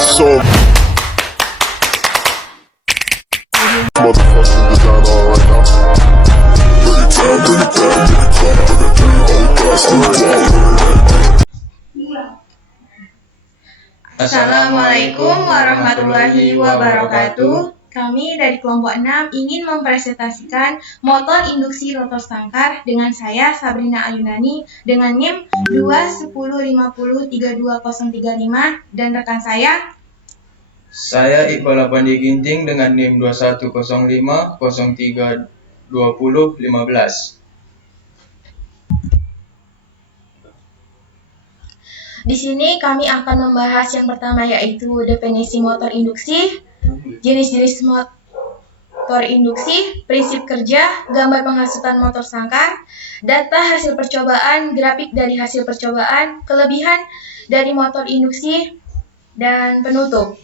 so motherfucking design all right now. Bring it down, bring it down, bring it down. I got 3 old bastard Assalamualaikum warahmatullahi wabarakatuh. Kami dari kelompok 6 ingin mempresentasikan motor induksi rotor sangkar dengan saya Sabrina Ayunani dengan NIM 210503235 dan rekan saya Iqbal Apandi Ginting dengan NIM 2105032015. Di sini kami akan membahas yang pertama yaitu definisi motor induksi, jenis-jenis motor induksi, prinsip kerja, gambar penghasutan motor sangkar, data hasil percobaan, grafik dari hasil percobaan, kelebihan dari motor induksi, dan penutup.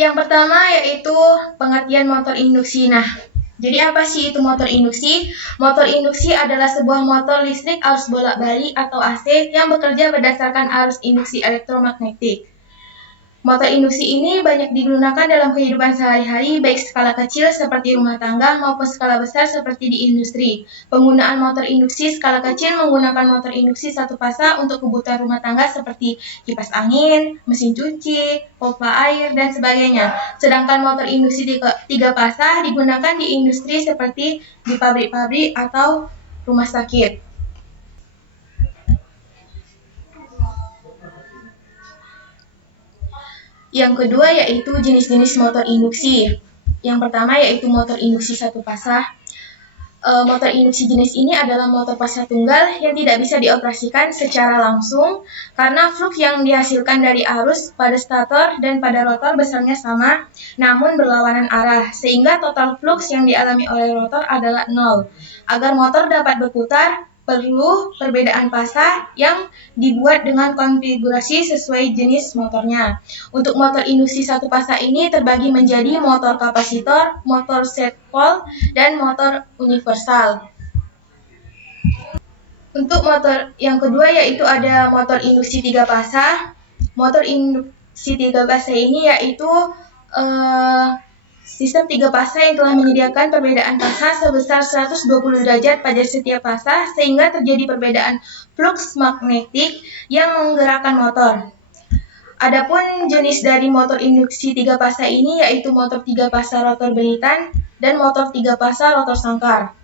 Yang pertama yaitu pengertian motor induksi. Jadi apa sih itu motor induksi? Motor induksi adalah sebuah motor listrik arus bolak-balik atau AC yang bekerja berdasarkan arus induksi elektromagnetik. Motor induksi ini banyak digunakan dalam kehidupan sehari-hari, baik skala kecil seperti rumah tangga maupun skala besar seperti di industri. Penggunaan motor induksi skala kecil menggunakan motor induksi satu pasang untuk kebutuhan rumah tangga seperti kipas angin, mesin cuci, pompa air, dan sebagainya. Sedangkan motor induksi tiga pasang digunakan di industri seperti di pabrik-pabrik atau rumah sakit. Yang kedua yaitu jenis-jenis motor induksi. Yang pertama yaitu motor induksi satu pasang. Motor induksi jenis ini adalah motor pasang tunggal yang tidak bisa dioperasikan secara langsung karena flux yang dihasilkan dari arus pada stator dan pada rotor besarnya sama namun berlawanan arah sehingga total flux yang dialami oleh rotor adalah 0. Agar motor dapat berputar, perlu perbedaan pasang yang dibuat dengan konfigurasi sesuai jenis motornya. Untuk motor induksi satu pasang ini terbagi menjadi motor kapasitor, motor set pole, dan motor universal. Untuk motor yang kedua yaitu ada motor induksi tiga pasang. Motor induksi tiga pasang ini yaitu sistem tiga pasang yang telah menyediakan perbedaan pasang sebesar 120 derajat pada setiap pasang sehingga terjadi perbedaan flux magnetik yang menggerakkan motor. Adapun jenis dari motor induksi tiga pasang ini yaitu motor tiga pasang rotor belitan dan motor tiga pasang rotor sangkar.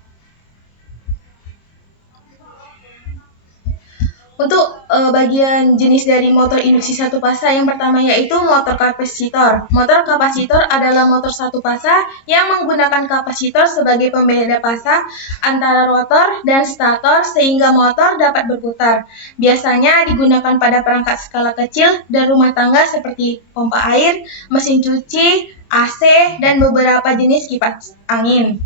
Untuk bagian jenis dari motor induksi satu pasang yang pertama yaitu motor kapasitor. Motor kapasitor adalah motor satu pasang yang menggunakan kapasitor sebagai pembeda pasang antara rotor dan stator sehingga motor dapat berputar. Biasanya digunakan pada perangkat skala kecil dan rumah tangga seperti pompa air, mesin cuci, AC, dan beberapa jenis kipas angin.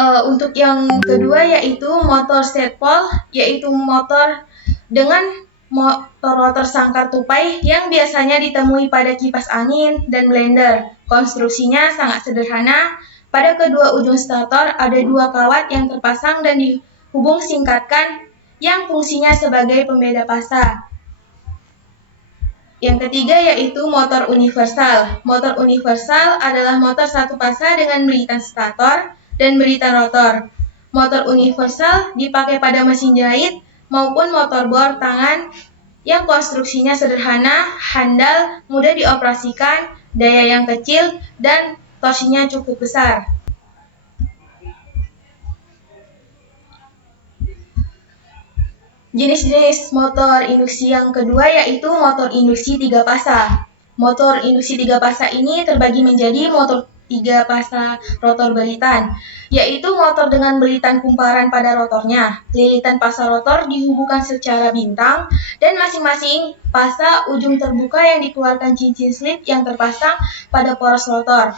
Untuk yang kedua yaitu motor set pole, yaitu motor dengan motor rotor sangkar tupai yang biasanya ditemui pada kipas angin dan blender. Konstruksinya sangat sederhana. Pada kedua ujung stator ada dua kawat yang terpasang dan dihubung singkatkan yang fungsinya sebagai pembeda pasang. Yang ketiga yaitu motor universal. Motor universal adalah motor satu pasang dengan belitan stator dan belitan rotor. Motor universal dipakai pada mesin jahit maupun motor bor tangan yang konstruksinya sederhana, handal, mudah dioperasikan, daya yang kecil, dan torsinya cukup besar. Jenis-jenis motor induksi yang kedua yaitu motor induksi tiga pasang. Motor induksi tiga pasang ini terbagi menjadi motor tiga pasang rotor belitan, yaitu motor dengan belitan kumparan pada rotornya. Lilitan pasang rotor dihubungkan secara bintang dan masing-masing pasang ujung terbuka yang dikeluarkan cincin slip yang terpasang pada poros rotor.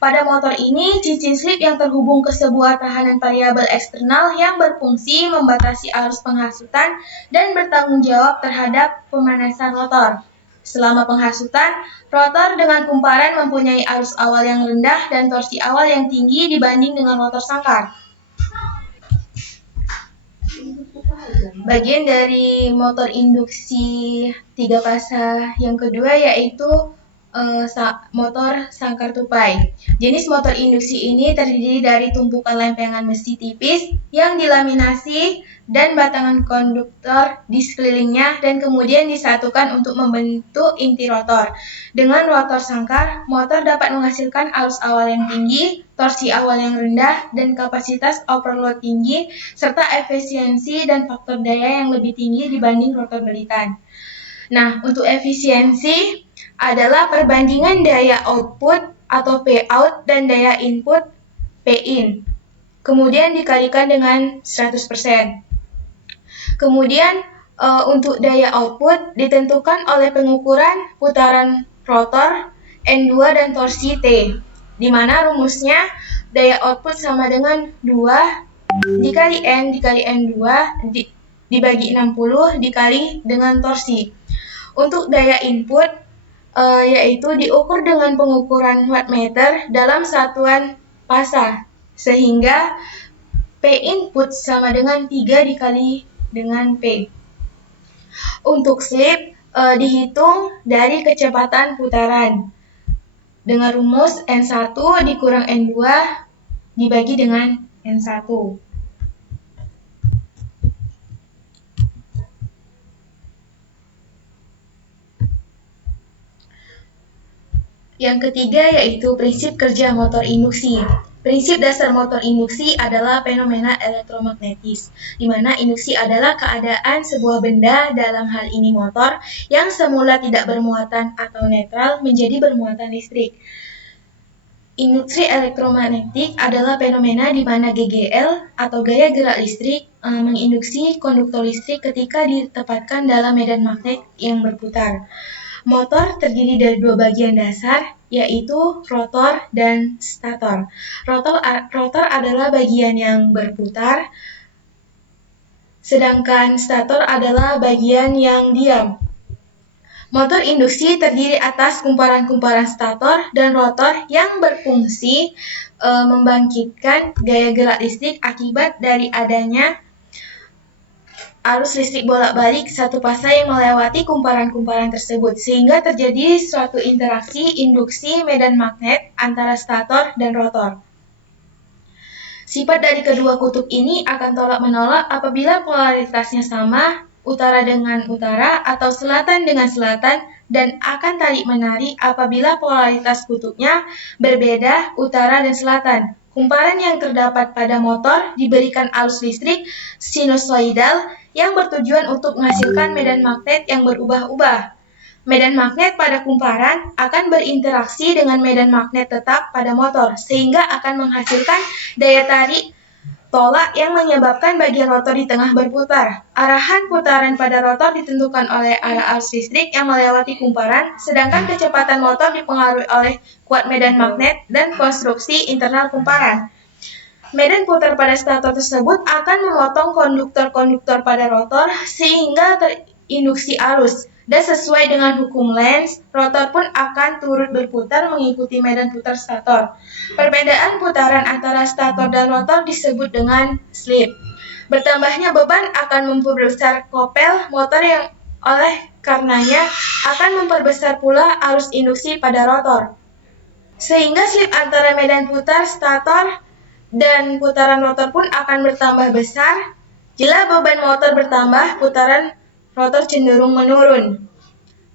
Pada motor ini, cincin slip yang terhubung ke sebuah tahanan variabel eksternal yang berfungsi membatasi arus penghasutan dan bertanggung jawab terhadap pemanasan rotor. Selama penghasutan, rotor dengan kumparan mempunyai arus awal yang rendah dan torsi awal yang tinggi dibanding dengan rotor sangkar. Bagian dari motor induksi 3 fasa yang kedua yaitu motor sangkar tupai. Jenis motor induksi ini terdiri dari tumpukan lempengan besi tipis yang dilaminasi dan batangan konduktor di sekelilingnya dan kemudian disatukan untuk membentuk inti rotor. Dengan rotor sangkar, motor dapat menghasilkan arus awal yang tinggi, torsi awal yang rendah, dan kapasitas overload tinggi, serta efisiensi dan faktor daya yang lebih tinggi dibanding rotor belitan. Nah, untuk efisiensi adalah perbandingan daya output atau Pout dan daya input Pin. Kemudian dikalikan dengan 100%. Kemudian untuk daya output ditentukan oleh pengukuran putaran rotor N2 dan torsi T, di mana rumusnya daya output sama dengan 2 dikali N dikali N2 dibagi 60 dikali dengan torsi. Untuk daya input yaitu diukur dengan pengukuran wattmeter dalam satuan fasa, sehingga P input sama dengan 3 dikali dengan P. Untuk slip dihitung dari kecepatan putaran dengan rumus N1 dikurang N2 dibagi dengan N1. Yang ketiga yaitu prinsip kerja motor induksi. Prinsip dasar motor induksi adalah fenomena elektromagnetis, di mana induksi adalah keadaan sebuah benda, dalam hal ini motor, yang semula tidak bermuatan atau netral menjadi bermuatan listrik. Induksi elektromagnetik adalah fenomena di mana GGL atau gaya gerak listrik menginduksi konduktor listrik ketika ditempatkan dalam medan magnet yang berputar. Motor terdiri dari dua bagian dasar, yaitu rotor dan stator. Rotor adalah bagian yang berputar, sedangkan stator adalah bagian yang diam. Motor induksi terdiri atas kumparan-kumparan stator dan rotor yang berfungsi membangkitkan gaya gerak listrik akibat dari adanya arus listrik bolak-balik satu fasa yang melewati kumparan-kumparan tersebut, sehingga terjadi suatu interaksi induksi medan magnet antara stator dan rotor. Sifat dari kedua kutub ini akan tolak-menolak apabila polaritasnya sama, utara dengan utara atau selatan dengan selatan, dan akan tarik-menarik apabila polaritas kutubnya berbeda, utara dan selatan. Kumparan yang terdapat pada motor diberikan arus listrik sinusoidal yang bertujuan untuk menghasilkan medan magnet yang berubah-ubah. Medan magnet pada kumparan akan berinteraksi dengan medan magnet tetap pada motor, sehingga akan menghasilkan daya tarik tolak yang menyebabkan bagian rotor di tengah berputar. Arahan putaran pada rotor ditentukan oleh arah arus listrik yang melewati kumparan, sedangkan kecepatan motor dipengaruhi oleh kuat medan magnet dan konstruksi internal kumparan. Medan putar pada stator tersebut akan memotong konduktor-konduktor pada rotor sehingga terinduksi arus, dan sesuai dengan hukum Lenz, rotor pun akan turut berputar mengikuti medan putar stator. Perbedaan putaran antara stator dan rotor disebut dengan slip. Bertambahnya beban akan memperbesar kopel motor yang oleh karenanya akan memperbesar pula arus induksi pada rotor. Sehingga slip antara medan putar stator dan putaran rotor pun akan bertambah besar. Jika beban motor bertambah, putaran rotor cenderung menurun.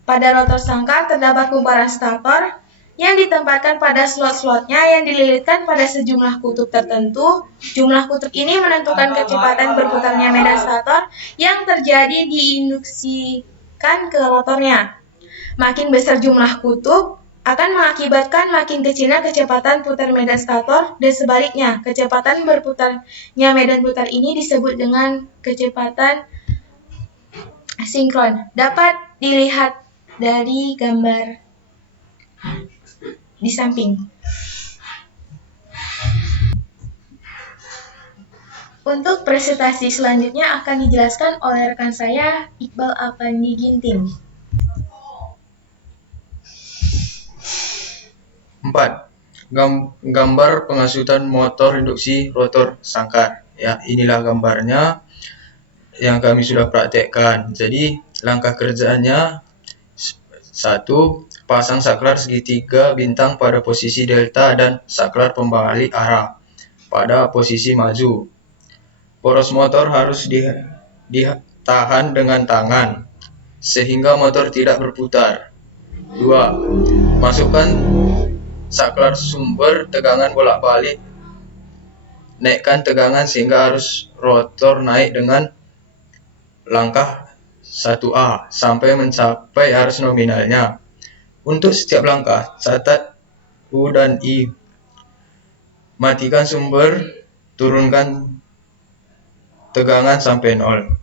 Pada rotor sangkar terdapat kumparan stator yang ditempatkan pada slot-slotnya yang dililitkan pada sejumlah kutub tertentu. Jumlah kutub ini menentukan kecepatan berputarnya medan stator yang terjadi diinduksikan ke rotornya. Makin besar jumlah kutub akan mengakibatkan makin kecilnya kecepatan putar medan stator, dan sebaliknya, kecepatan berputarnya medan putar ini disebut dengan kecepatan sinkron. Dapat dilihat dari gambar di samping. Untuk presentasi selanjutnya akan dijelaskan oleh rekan saya, Iqbal Afandi Ginting. 4. Gambar pengasutan motor induksi rotor sangkar. Ya, inilah gambarnya yang kami sudah praktekkan. Jadi langkah kerjaannya: 1. Pasang saklar segitiga bintang pada posisi delta dan saklar pembalik arah pada posisi maju. Poros motor harus ditahan dengan tangan sehingga motor tidak berputar. 2. Masukkan saklar sumber tegangan bolak-balik. Naikkan tegangan sehingga arus rotor naik dengan langkah 1A sampai mencapai arus nominalnya. Untuk setiap langkah, catat U dan I. Matikan sumber, turunkan tegangan sampai 0.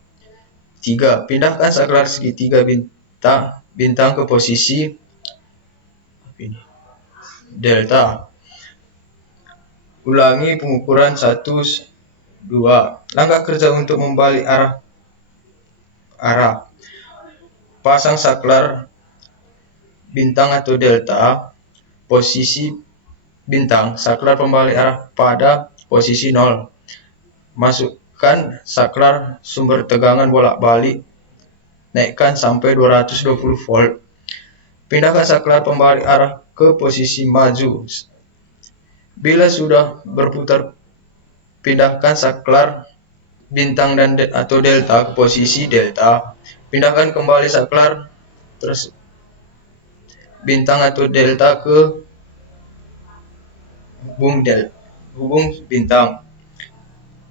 3. Pindahkan saklar segitiga bintang ke posisi delta. Ulangi pengukuran 1, 2. Langkah kerja untuk membalik arah. Pasang saklar bintang atau delta, posisi bintang, saklar pembalik arah pada posisi 0. Masukkan saklar sumber tegangan bolak-balik, naikkan sampai 220 volt. Pindahkan saklar pembalik arah ke posisi maju. Bila sudah berputar, pindahkan saklar bintang dan atau delta ke posisi delta. Pindahkan kembali saklar bintang atau delta ke hubung bintang.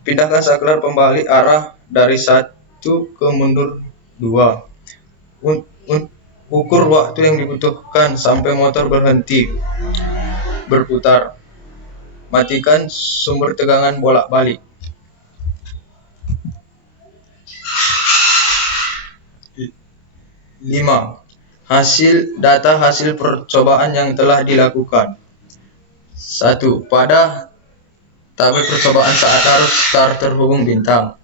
Pindahkan saklar pembalik arah dari 1 ke mundur 2. Ukur waktu yang dibutuhkan sampai motor berhenti berputar. Matikan sumber tegangan bolak-balik. 5. Data hasil percobaan yang telah dilakukan. 1. Pada tabel percobaan saat arus starter hubung bintang.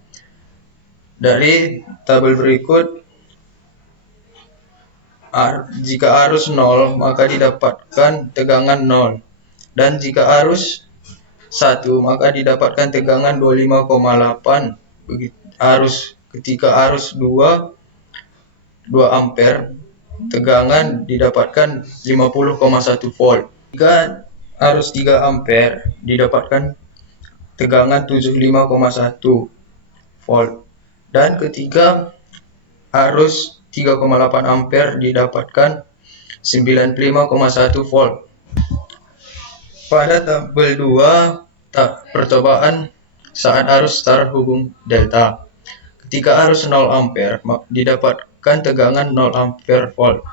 Dari tabel berikut, jika arus 0 maka didapatkan tegangan 0, dan jika arus 1 maka didapatkan tegangan 25,8. Ketika arus 2 ampere, tegangan didapatkan 50,1 volt. Jika arus 3 ampere didapatkan tegangan 75,1 volt. Dan ketika arus 3,8 ampere didapatkan 95,1 volt. Pada tabel 2, percobaan saat arus start hubung delta. Ketika arus 0 ampere didapatkan tegangan 0 ampere volt.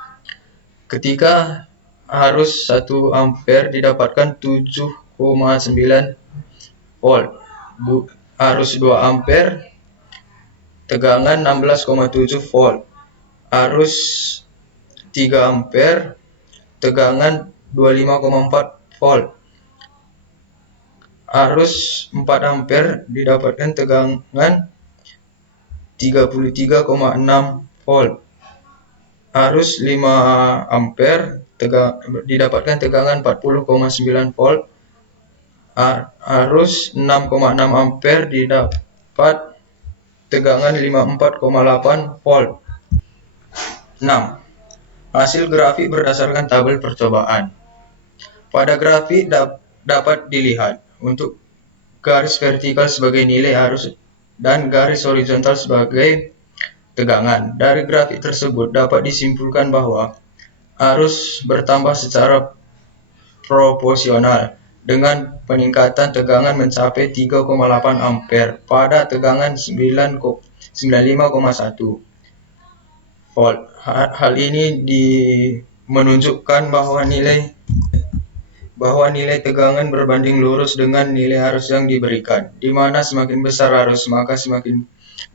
Ketika arus 1 ampere didapatkan 7,9 volt. Arus 2 ampere tegangan 16,7 volt. Arus 3 ampere tegangan 25,4 volt. Arus 4 ampere didapatkan tegangan 33,6 volt. Arus 5 ampere didapatkan tegangan 40,9 volt. Arus 6,6 ampere didapat tegangan 54,8 volt. 6. Hasil grafik berdasarkan tabel percobaan. Pada grafik dapat dilihat untuk garis vertikal sebagai nilai arus dan garis horizontal sebagai tegangan. Dari grafik tersebut dapat disimpulkan bahwa arus bertambah secara proporsional dengan peningkatan tegangan mencapai 3,8 ampere pada tegangan 95,1 volt. Hal ini menunjukkan bahwa nilai tegangan berbanding lurus dengan nilai arus yang diberikan, di mana semakin besar arus maka semakin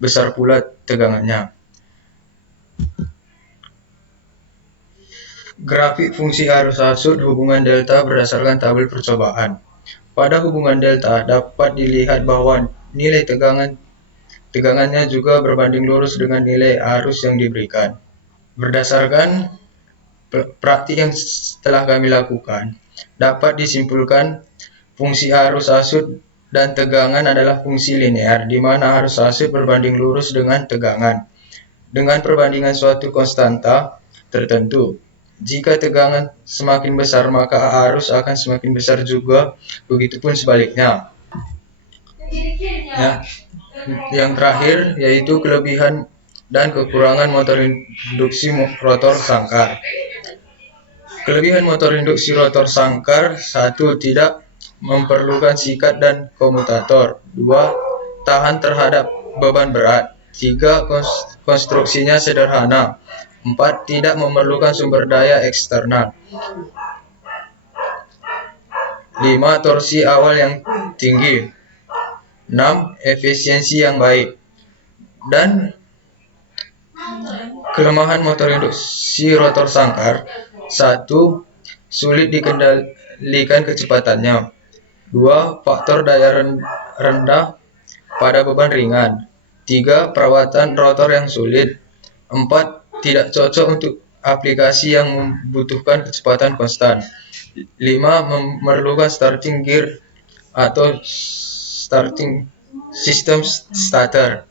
besar pula tegangannya. Grafik fungsi arus hasut hubungan delta berdasarkan tabel percobaan. Pada hubungan delta dapat dilihat bahwa nilai tegangannya juga berbanding lurus dengan nilai arus yang diberikan. Berdasarkan praktik yang telah kami lakukan, dapat disimpulkan fungsi arus asut dan tegangan adalah fungsi linear, di mana arus asut berbanding lurus dengan tegangan dengan perbandingan suatu konstanta tertentu. Jika tegangan semakin besar, maka arus akan semakin besar juga, begitupun sebaliknya. Ya. Yang terakhir yaitu kelebihan dan kekurangan motor induksi rotor sangkar. Kelebihan motor induksi rotor sangkar: 1. Tidak memerlukan sikat dan komutator. 2. Tahan terhadap beban berat. 3. Konstruksinya sederhana. 4. Tidak memerlukan sumber daya eksternal. 5. Torsi awal yang tinggi. 6. Efisiensi yang baik. Dan kelemahan motor induksi rotor sangkar: 1. Sulit dikendalikan kecepatannya. 2. Faktor daya rendah pada beban ringan. 3. Perawatan rotor yang sulit. 4. Tidak cocok untuk aplikasi yang membutuhkan kecepatan konstan. 5. Memerlukan starting gear atau starting sistem starter.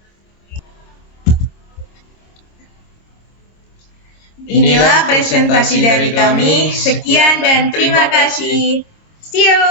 Inilah presentasi dari kami. Sekian dan terima kasih. See you.